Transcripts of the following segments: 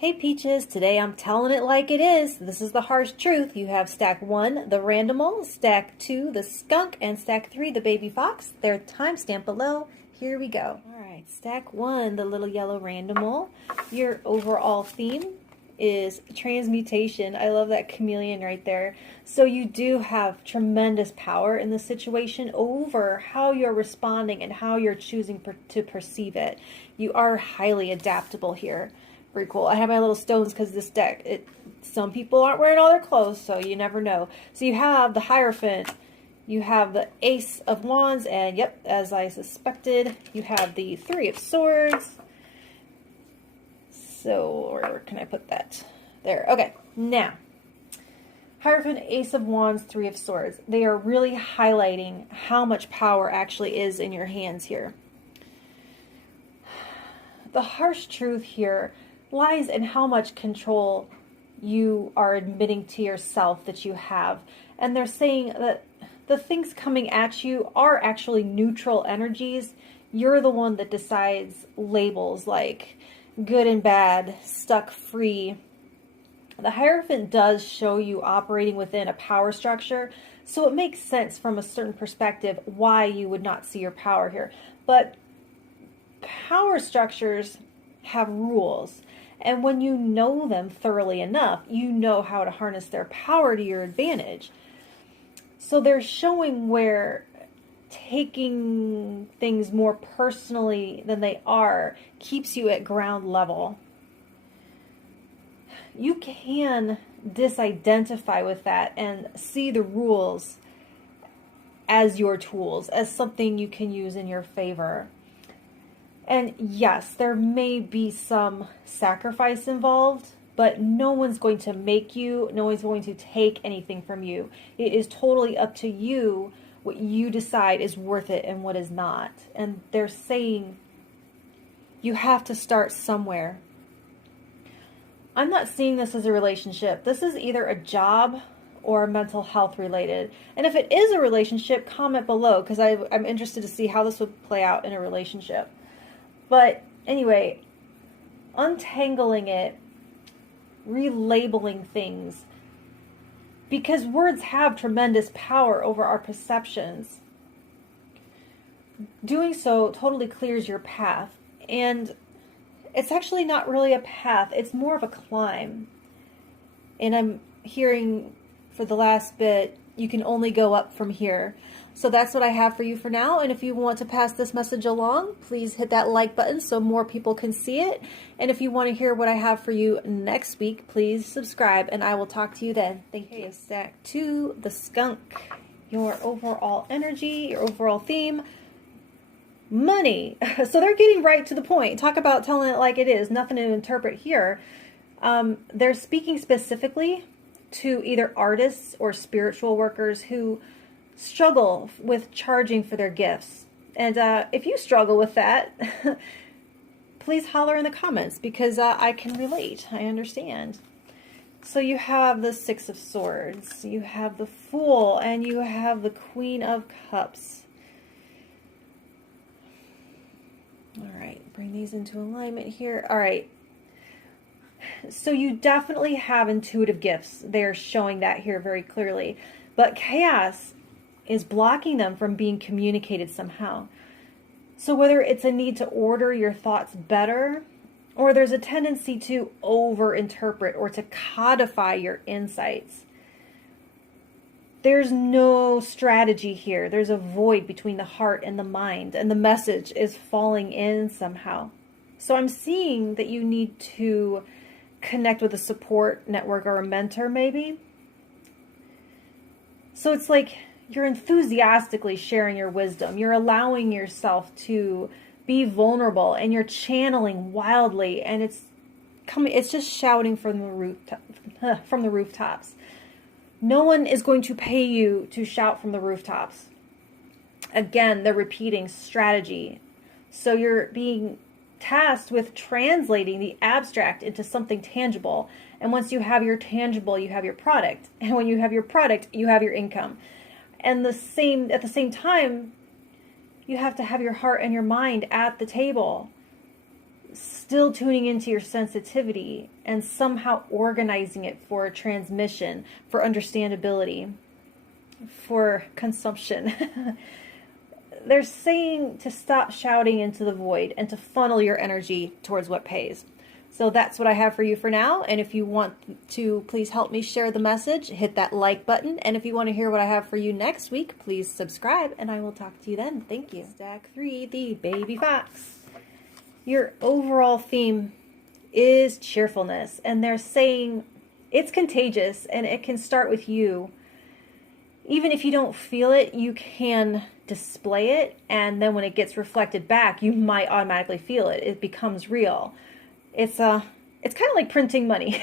Hey Peaches, today I'm telling it like it is. This is the harsh truth. You have stack 1, the randomal, stack 2, the skunk, and stack 3, the baby fox. Their timestamp below. Here we go. Alright, stack 1, the little yellow randomal. Your overall theme is transmutation. I love that chameleon right there. So you do have tremendous power in this situation over how you're responding and how you're choosing to perceive it. You are highly adaptable here. Pretty cool. I have my little stones because this deck, some people aren't wearing all their clothes, so you never know. So you have the Hierophant, you have the Ace of Wands, and yep, as I suspected, you have the Three of Swords. So, where can I put that? There. Okay. Now, Hierophant, Ace of Wands, Three of Swords. They are really highlighting how much power actually is in your hands here. The harsh truth here lies in how much control you are admitting to yourself that you have. And they're saying that the things coming at you are actually neutral energies. You're the one that decides labels like good and bad, stuck, free. The Hierophant does show you operating within a power structure, so it makes sense from a certain perspective why you would not see your power here. But power structures have rules, and when you know them thoroughly enough, you know how to harness their power to your advantage. So they're showing where taking things more personally than they are keeps you at ground level. You can disidentify with that and see the rules as your tools, as something you can use in your favor. And yes, there may be some sacrifice involved, but no one's going to make you, no one's going to take anything from you. It is totally up to you what you decide is worth it and what is not. And they're saying you have to start somewhere. I'm not seeing this as a relationship. This is either a job or mental health related. And if it is a relationship, comment below, because I'm interested to see how this would play out in a relationship. But anyway, untangling it, relabeling things, because words have tremendous power over our perceptions. Doing so totally clears your path. And it's actually not really a path. It's more of a climb. And I'm hearing for the last bit, you can only go up from here. So that's what I have for you for now. And if you want to pass this message along, please hit that like button so more people can see it. And if you want to hear what I have for you next week, please subscribe and I will talk to you then. Thank you. Stack 2, the skunk. Your overall energy, your overall theme. Money. So they're getting right to the point. Talk about telling it like it is. Nothing to interpret here. They're speaking specifically to either artists or spiritual workers who struggle with charging for their gifts. And if you struggle with that, please holler in the comments, because I can relate. I understand. So you have the Six of Swords, you have the Fool, and you have the Queen of Cups. All right, bring these into alignment here. All right. So you definitely have intuitive gifts. They're showing that here very clearly. But chaos is blocking them from being communicated somehow. So whether it's a need to order your thoughts better, or there's a tendency to over-interpret or to codify your insights, there's no strategy here. There's a void between the heart and the mind, and the message is falling in somehow. So I'm seeing that you need to connect with a support network or a mentor maybe. So it's like you're enthusiastically sharing your wisdom. You're allowing yourself to be vulnerable, and you're channeling wildly, and it's just shouting from the rooftops. No one is going to pay you to shout from the rooftops. Again, they're repeating strategy. So you're being tasked with translating the abstract into something tangible. And once you have your tangible, you have your product. And when you have your product, you have your income. And at the same time, you have to have your heart and your mind at the table. still tuning into your sensitivity and somehow organizing it for transmission, for understandability, for consumption. They're saying to stop shouting into the void and to funnel your energy towards what pays. So that's what I have for you for now. And if you want to, please help me share the message. Hit that like button. And if you want to hear what I have for you next week, please subscribe. And I will talk to you then. Thank you. Stack 3, the baby fox. Your overall theme is cheerfulness. And they're saying it's contagious and it can start with you. Even if you don't feel it, you can display it. And then when it gets reflected back, you might automatically feel it. It becomes real. It's kind of like printing money.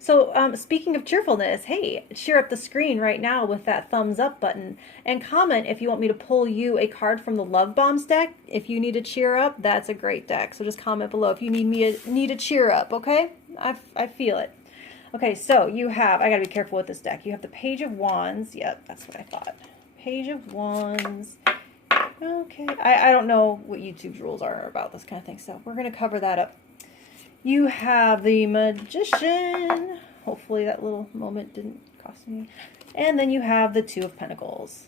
So speaking of cheerfulness, hey, cheer up the screen right now with that thumbs up button, and comment if you want me to pull you a card from the Love Bombs deck. If you need to cheer up, that's a great deck. So just comment below if you need a cheer up, okay? I feel it. Okay, so you have, I gotta be careful with this deck. You have the Page of Wands. Yep, that's what I thought. Page of Wands. Okay, I don't know what YouTube's rules are about this kind of thing, so we're gonna cover that up. You have the Magician. Hopefully that little moment didn't cost me. And then you have the Two of Pentacles.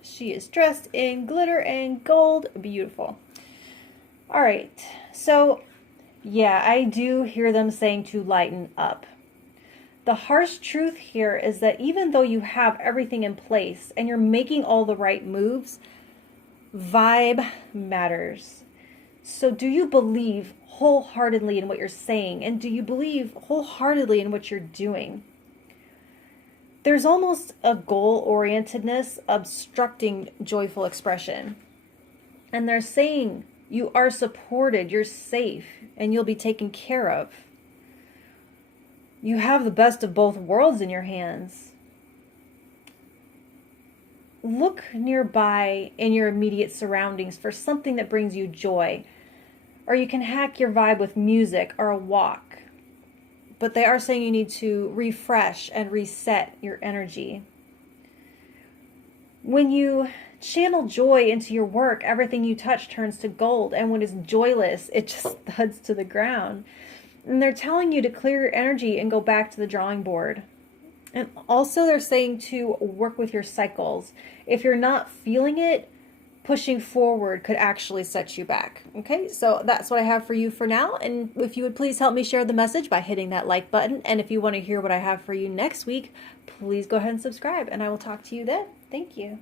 She is dressed in glitter and gold. Beautiful. All right. So, yeah, I do hear them saying to lighten up. The harsh truth here is that even though you have everything in place and you're making all the right moves, vibe matters. So do you believe wholeheartedly in what you're saying? And do you believe wholeheartedly in what you're doing? There's almost a goal-orientedness obstructing joyful expression. And they're saying you are supported, you're safe, and you'll be taken care of. You have the best of both worlds in your hands. Look nearby in your immediate surroundings for something that brings you joy. Or you can hack your vibe with music or a walk. But they are saying you need to refresh and reset your energy. When you channel joy into your work, everything you touch turns to gold. And when it's joyless, it just thuds to the ground. And they're telling you to clear your energy and go back to the drawing board. And also they're saying to work with your cycles. If you're not feeling it, pushing forward could actually set you back. Okay, so that's what I have for you for now. And if you would please help me share the message by hitting that like button. And if you want to hear what I have for you next week, please go ahead and subscribe. And I will talk to you then. Thank you.